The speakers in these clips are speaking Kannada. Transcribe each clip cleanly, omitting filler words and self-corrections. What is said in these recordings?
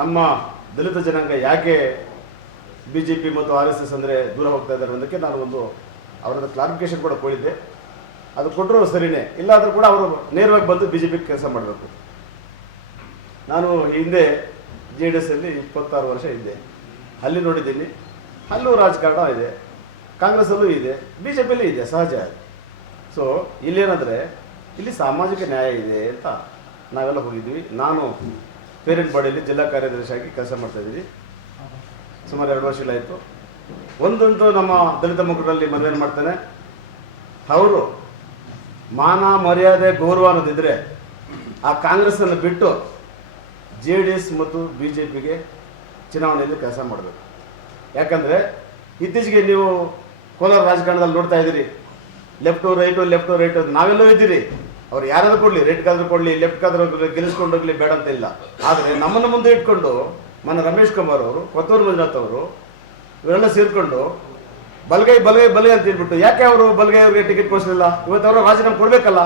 ನಮ್ಮ ದಲಿತ ಜನಾಂಗ ಯಾಕೆ BJP ಮತ್ತು RSS ಅಂದರೆ ದೂರ ಹೋಗ್ತಾ ಇದ್ದಾರೆ ಅನ್ನೋದಕ್ಕೆ ನಾನು ಒಂದು ಅವರದ್ದು ಕ್ಲಾರಿಫಿಕೇಶನ್ ಕೂಡ ಕೊಟ್ಟಿದ್ದೆ. ಅದು ಕೊಟ್ಟರು ಸರಿನೇ, ಇಲ್ಲಾದರೂ ಕೂಡ ಅವರು ನೇರವಾಗಿ ಬಂದು BJP ಕೆಲಸ ಮಾಡಬೇಕು. ನಾನು ಹಿಂದೆ JDS ಅಲ್ಲಿ 26 ವರ್ಷ ಇದ್ದೆ, ಅಲ್ಲಿ ನೋಡಿದ್ದೀನಿ. ಅಲ್ಲೂ ರಾಜಕಾರಣ ಇದೆ, ಕಾಂಗ್ರೆಸ್ಸಲ್ಲೂ ಇದೆ, BJPಯಲ್ಲೂ ಇದೆ, ಸಹಜ. ಸೊ ಇಲ್ಲೇನಂದರೆ ಇಲ್ಲಿ ಸಾಮಾಜಿಕ ನ್ಯಾಯ ಇದೆ ಅಂತ ನಾವೆಲ್ಲ ಹೋಗಿದ್ವಿ. ನಾನು ಪೇರೆಂಟ್ ಬಾಡಿಯಲ್ಲಿ ಜಿಲ್ಲಾ ಕಾರ್ಯದರ್ಶಿಯಾಗಿ ಕೆಲಸ ಮಾಡ್ತಾಯಿದ್ದೀವಿ. ಸುಮಾರು 2 ವರ್ಷಗಳಾಯಿತು. ಒಂದಂತೂ ನಮ್ಮ ದಲಿತ ಮುಖಂಡರಲ್ಲಿ ಮನವಿ ಮಾಡ್ತೇನೆ, ಅವರು ಮಾನ ಮರ್ಯಾದೆ ಗೌರವ ಅನ್ನೋದಿದ್ದರೆ ಆ ಕಾಂಗ್ರೆಸ್ಸನ್ನು ಬಿಟ್ಟು JDS ಮತ್ತು BJPಗೆ ಚುನಾವಣೆಯಲ್ಲಿ ಕೆಲಸ ಮಾಡಬೇಕು. ಯಾಕಂದರೆ ಇತ್ತೀಚೆಗೆ ನೀವು ಕೋಲಾರ ರಾಜಕಾರಣದಲ್ಲಿ ನೋಡ್ತಾ ಇದ್ದೀರಿ, ಲೆಫ್ಟು ರೈಟು ನಾವೆಲ್ಲೋ ಇದ್ದೀರಿ. ಅವ್ರು ಯಾರಾದರೂ ಕೊಡಲಿ, ರೈಟ್ಗಾದ್ರೂ ಕೊಡಲಿ, ಲೆಫ್ಟ್ಗಾದ್ರೂ ಗೆಲ್ಲಿಸ್ಕೊಂಡು ಹೋಗಲಿ, ಬೇಡ ಅಂತ ಇಲ್ಲ. ಆದರೆ ನಮ್ಮನ್ನು ಮುಂದೆ ಇಟ್ಕೊಂಡು ರಮೇಶ್ ಕುಮಾರ್ ಅವರು, ಕೊತ್ತೂರು ಮಂಜುನಾಥ್ ಅವರು ಇವರೆಲ್ಲ ಸೇರಿಕೊಂಡು ಬಲಗೈ ಅಂತ ಹೇಳ್ಬಿಟ್ಟು, ಯಾಕೆ ಅವರು ಬಲಗೈ ಅವ್ರಿಗೆ ಟಿಕೆಟ್ ಕೊಡಿಸಲಿಲ್ಲ? ಇವತ್ತು ಅವರು ರಾಜೀನಾಮೆ ಕೊಡಬೇಕಲ್ಲ,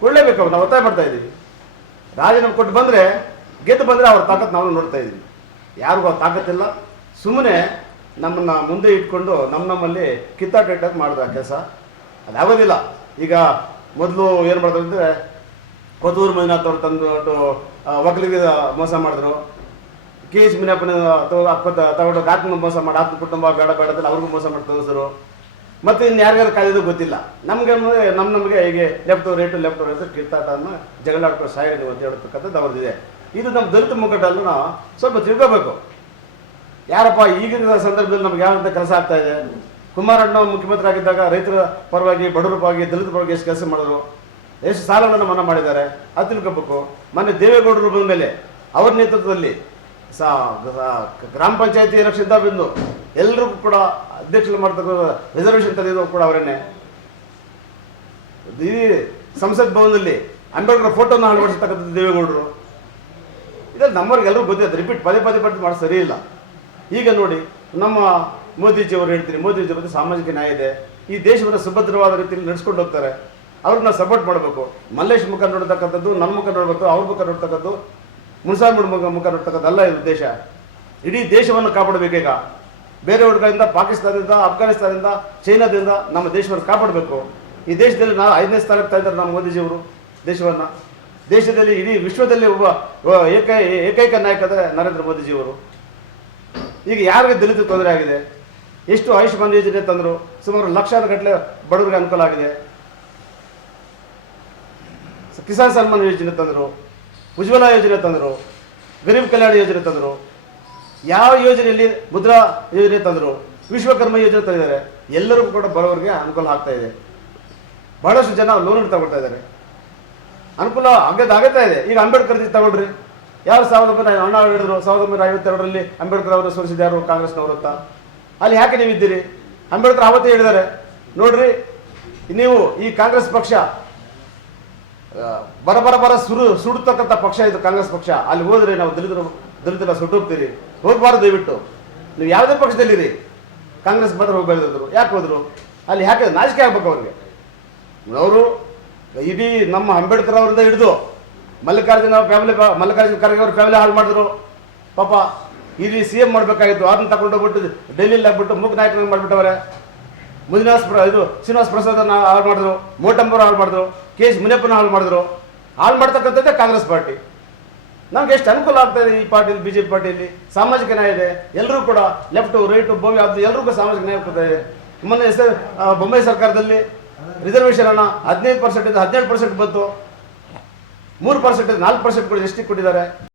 ಕೊಡಲೇಬೇಕು. ಅವ್ರು ನಾವು ಒತ್ತಾಯ ಮಾಡ್ತಾ ಇದ್ದೀವಿ. ರಾಜೀನಾಮೆ ಕೊಟ್ಟು ಬಂದರೆ, ಗೆದ್ದು ಬಂದರೆ ಅವ್ರ ತಾಕತ್ತು ನಾವು ನೋಡ್ತಾ ಇದ್ದೀವಿ. ಯಾರಿಗೂ ಅವ್ರ ತಾಕತ್ತಿಲ್ಲ. ಸುಮ್ಮನೆ ನಮ್ಮನ್ನು ಮುಂದೆ ಇಟ್ಕೊಂಡು ನಮ್ಮಲ್ಲಿ ಕಿತ್ತಾಟ ಮಾಡಿದ ಕೆಲಸ ಅದಾಗೋದಿಲ್ಲ. ಈಗ ಮೊದಲು ಏನು ಮಾಡಿದ್ರು ಅಂದರೆ, ಕೊತ್ತೂರು ಮಂಜುನಾಥ್ ಅವರು ತಂದು ಒಕ್ಕಲಿಗೆ ಮೋಸ ಮಾಡಿದ್ರು. KH ಮುನಿಯಪ್ಪನ ತಗೊಂಡು ಆತ್ಮ ಮೋಸ ಮಾಡಿ, ಆತ್ಮ ಕುಟುಂಬ ಬೇಡ ಬೇಡದಲ್ಲಿ ಅವ್ರಿಗೂ ಮೋಸ ಮಾಡಿ ತೋರಿಸಿದ್ರು. ಮತ್ತು ಇನ್ನು ಯಾರ್ಯಾರು ಕಾಯ್ದು ಗೊತ್ತಿಲ್ಲ. ನಮಗೆ ಹೀಗೆ ಲೆಫ್ಟ್ ಕಿತ್ತಾಟನ್ನು ಜಗಳಾಡ್ಕೊಂಡು ಸಾಯಿ ನೀವು ಅಂತ ಹೇಳ್ತಕ್ಕಂಥದ್ದು ಅವ್ರದ್ದಿದೆ. ಇದು ನಮ್ಮ ದಲಿತ ಮುಖಂಡರಲ್ಲೂ ನಾವು ಸ್ವಲ್ಪ ತಿಳ್ಕೋಬೇಕು. ಯಾರಪ್ಪ ಈಗಿನ ಸಂದರ್ಭದಲ್ಲಿ ನಮ್ಗೆ ಯಾವ ಕೆಲಸ ಆಗ್ತಾ ಇದೆ? ಕುಮಾರಣ್ಣ ಮುಖ್ಯಮಂತ್ರಿ ಆಗಿದ್ದಾಗ ರೈತರ ಪರವಾಗಿ, ಬಡವರ ಪರವಾಗಿ, ದಲಿತ ಪರವಾಗಿ ಎಷ್ಟು ಕೆಲಸ ಮಾಡಿದ್ರು, ಎಷ್ಟು ಸಾಲಗಳನ್ನು ಮನ್ನಾ ಮಾಡಿದ್ದಾರೆ, ಅದು ತಿಳ್ಕೋಬೇಕು. ಮೊನ್ನೆ ದೇವೇಗೌಡರು ಬಂದ ಮೇಲೆ ಅವ್ರ ನೇತೃತ್ವದಲ್ಲಿ ಗ್ರಾಮ ಪಂಚಾಯತಿ ಎಲೆಕ್ಷನ್ ಬಂದು ಎಲ್ಲರಿಗೂ ಕೂಡ ಅಧ್ಯಕ್ಷರು ಮಾಡ್ತಕ್ಕಂಥ ರಿಸರ್ವೇಷನ್ ತಂದಿದ್ದು ಕೂಡ ಅವರೇನೆ. ಈ ಸಂಸತ್ ಭವನದಲ್ಲಿ ಅಂಬೇಡ್ಕರ್ ಫೋಟೋನ ಅಳವಡಿಸ್ತಕ್ಕಂಥದ್ದು ದೇವೇಗೌಡರು. ಇದ್ರಲ್ಲಿ ನಮ್ಮವ್ರಿಗೆಲ್ಲರೂ ಗೊತ್ತಿದೆ, ರಿಪೀಟ್ ಪದೇ ಮಾಡಿ ಸರಿ ಇಲ್ಲ. ಈಗ ನೋಡಿ, ನಮ್ಮ ಮೋದಿಜಿಯವರು ಹೇಳ್ತೀನಿ, ಮೋದಿಜಿ ಬಗ್ಗೆ ಸಾಮಾಜಿಕ ನ್ಯಾಯ ಇದೆ, ಈ ದೇಶವನ್ನು ಸುಭದ್ರವಾದ ರೀತಿಯಲ್ಲಿ ನಡೆಸ್ಕೊಂಡು ಹೋಗ್ತಾರೆ, ಅವ್ರನ್ನ ಸಪೋರ್ಟ್ ಮಾಡಬೇಕು. ಮಲ್ಲೇಶ್ ಮುಖ ನೋಡ್ತಕ್ಕಂಥದ್ದು, ನನ್ನ ಮುಖ ನೋಡಬೇಕು, ಅವ್ರ ಮುಖ ನೋಡ್ತಕ್ಕದ್ದು, ಮುನ್ಸಾಮಿ ಮುಖ ನೋಡ್ತಕ್ಕದ್ದಲ್ಲ ಇದು ದೇಶ. ಇಡೀ ದೇಶವನ್ನು ಕಾಪಾಡಬೇಕೀಗ. ಬೇರೆ ಹುಡುಗರಿಂದ, ಪಾಕಿಸ್ತಾನದಿಂದ, ಅಫ್ಘಾನಿಸ್ತಾನದಿಂದ, ಚೈನಾದಿಂದ ನಮ್ಮ ದೇಶವನ್ನು ಕಾಪಾಡಬೇಕು. ಈ ದೇಶದಲ್ಲಿ ನಾವು 5ನೇ ಸ್ಥಾನಕ್ಕೆ ತಂದಿದ್ದಾರೆ ನಮ್ಮ ಮೋದಿಜಿಯವರು ದೇಶವನ್ನು. ದೇಶದಲ್ಲಿ ಇಡೀ ವಿಶ್ವದಲ್ಲಿ ಒಬ್ಬ ಏಕೈಕ ನಾಯಕ ಅಂದರೆ ನರೇಂದ್ರ ಮೋದಿಜಿಯವರು. ಈಗ ಯಾರಿಗೆ ದಲಿತ ತೊಂದರೆ ಆಗಿದೆ? ಎಷ್ಟು ಆಯುಷ್ಮಾನ್ ಯೋಜನೆ ತಂದರು, ಸುಮಾರು ಲಕ್ಷಾನು ಗಟ್ಟಲೆ ಬಡವರಿಗೆ ಅನುಕೂಲ ಆಗಿದೆ. ಕಿಸಾನ್ ಸನ್ಮಾನ್ ಯೋಜನೆ ತಂದರು, ಉಜ್ವಲ ಯೋಜನೆ ತಂದರು, ಗರೀಬ್ ಕಲ್ಯಾಣ ಯೋಜನೆ ತಂದರು, ಯಾವ ಯೋಜನೆಯಲ್ಲಿ ಮುದ್ರಾ ಯೋಜನೆ ತಂದರು, ವಿಶ್ವಕರ್ಮ ಯೋಜನೆ ತಂದಿದ್ದಾರೆ. ಎಲ್ಲರಿಗೂ ಕೂಡ ಬಡವರಿಗೆ ಅನುಕೂಲ ಆಗ್ತಾ ಇದೆ. ಬಹಳಷ್ಟು ಜನ ಲೋನ್ ತಗೊಳ್ತಾ ಇದ್ದಾರೆ, ಅನುಕೂಲ ಆಗತ್ತಾ ಇದೆ. ಈಗ ಅಂಬೇಡ್ಕರ್ ತಗೊಳ್ರಿ, ಯಾರು 1900 ಹೇಳಿದ್ರು, 1952ರಲ್ಲಿ ಅಂಬೇಡ್ಕರ್ ಅವರು ಸೋಲಿಸಿದ ಯಾರು? ಕಾಂಗ್ರೆಸ್ನವರು ಅಂತ. ಅಲ್ಲಿ ಯಾಕೆ ನೀವು ಇದ್ದೀರಿ? ಅಂಬೇಡ್ಕರ್ ಅವತ್ತೇ ಹೇಳಿದ್ದಾರೆ, ನೋಡ್ರಿ ನೀವು ಈ ಕಾಂಗ್ರೆಸ್ ಪಕ್ಷ ಬರ ಸುಡುತ್ತಕ್ಕಂಥ ಪಕ್ಷ ಇದು ಕಾಂಗ್ರೆಸ್ ಪಕ್ಷ. ಅಲ್ಲಿ ಹೋದ್ರೆ ನಾವು ದಲಿತರ ಸುಟ್ಟೋಗ್ತೀರಿ, ಹೋಗ್ಬಾರ್ದು ದಯವಿಟ್ಟು. ನೀವು ಯಾವುದೇ ಪಕ್ಷದಲ್ಲಿರಿ, ಕಾಂಗ್ರೆಸ್ ಮಾತ್ರ ಹೋಗ್ಬೇಕಿದ್ರು. ಯಾಕೆ ಹೋದ್ರು? ಅಲ್ಲಿ ಯಾಕೆ ನಾಚಿಕೆ ಆಗ್ಬೇಕು ಅವ್ರಿಗೆ? ಅವರು ಇಡೀ ನಮ್ಮ ಅಂಬೇಡ್ಕರ್ ಅವರಿಂದ ಹಿಡಿದು ಮಲ್ಲಿಕಾರ್ಜುನ ಖರ್ಗೆ ಅವ್ರ ಫ್ಯಾಮಿಲಿ ಹಾಳು ಮಾಡಿದ್ರು. ಪಾಪ ಇಲ್ಲಿ CM ಮಾಡಬೇಕಾಗಿತ್ತು, ಅದನ್ನ ತಗೊಂಡೋಗ್ಬಿಟ್ಟು ಡೆಲ್ಲಿಲಿ ಆಗ್ಬಿಟ್ಟು ಮೂಕ ನಾಯಕರನ್ನು ಮಾಡಿಬಿಟ್ಟವ್ರೆ. ಶ್ರೀನಿವಾಸ ಪ್ರಸಾದನ್ನ ಹಾಳು ಮಾಡಿದ್ರು, ಮೋಟಂಬರು ಹಾಳು ಮಾಡಿದ್ರು, KH ಮುನಿಯಪ್ಪನ ಹಾಳು ಮಾಡಿದ್ರು. ಹಾಳು ಮಾಡ್ತಕ್ಕಂಥದ್ದೇ ಕಾಂಗ್ರೆಸ್ ಪಾರ್ಟಿ. ನಮ್ಗೆ ಎಷ್ಟು ಅನುಕೂಲ ಆಗ್ತಾ ಇದೆ ಈ ಪಾರ್ಟಿಯಲ್ಲಿ, BJP ಪಾರ್ಟಿಯಲ್ಲಿ. ಸಾಮಾಜಿಕ ನ್ಯಾಯ ಇದೆ, ಎಲ್ಲರೂ ಕೂಡ ಲೆಫ್ಟು ರೈಟು ಬೋವಿ ಅದು ಎಲ್ಲರಿಗೂ ಸಾಮಾಜಿಕ ನ್ಯಾಯ ಕೊಡ್ತಾ ಇದೆ. ಮೊನ್ನೆ ಬೊಂಬೈ ಸರ್ಕಾರದಲ್ಲಿ ರಿಸರ್ವೇಷನ್ ಅನ್ನ 15% 17% ಬಂತು, 3% 4% ಕೂಡ ಎಷ್ಟಿಗೆ ಕೊಟ್ಟಿದ್ದಾರೆ.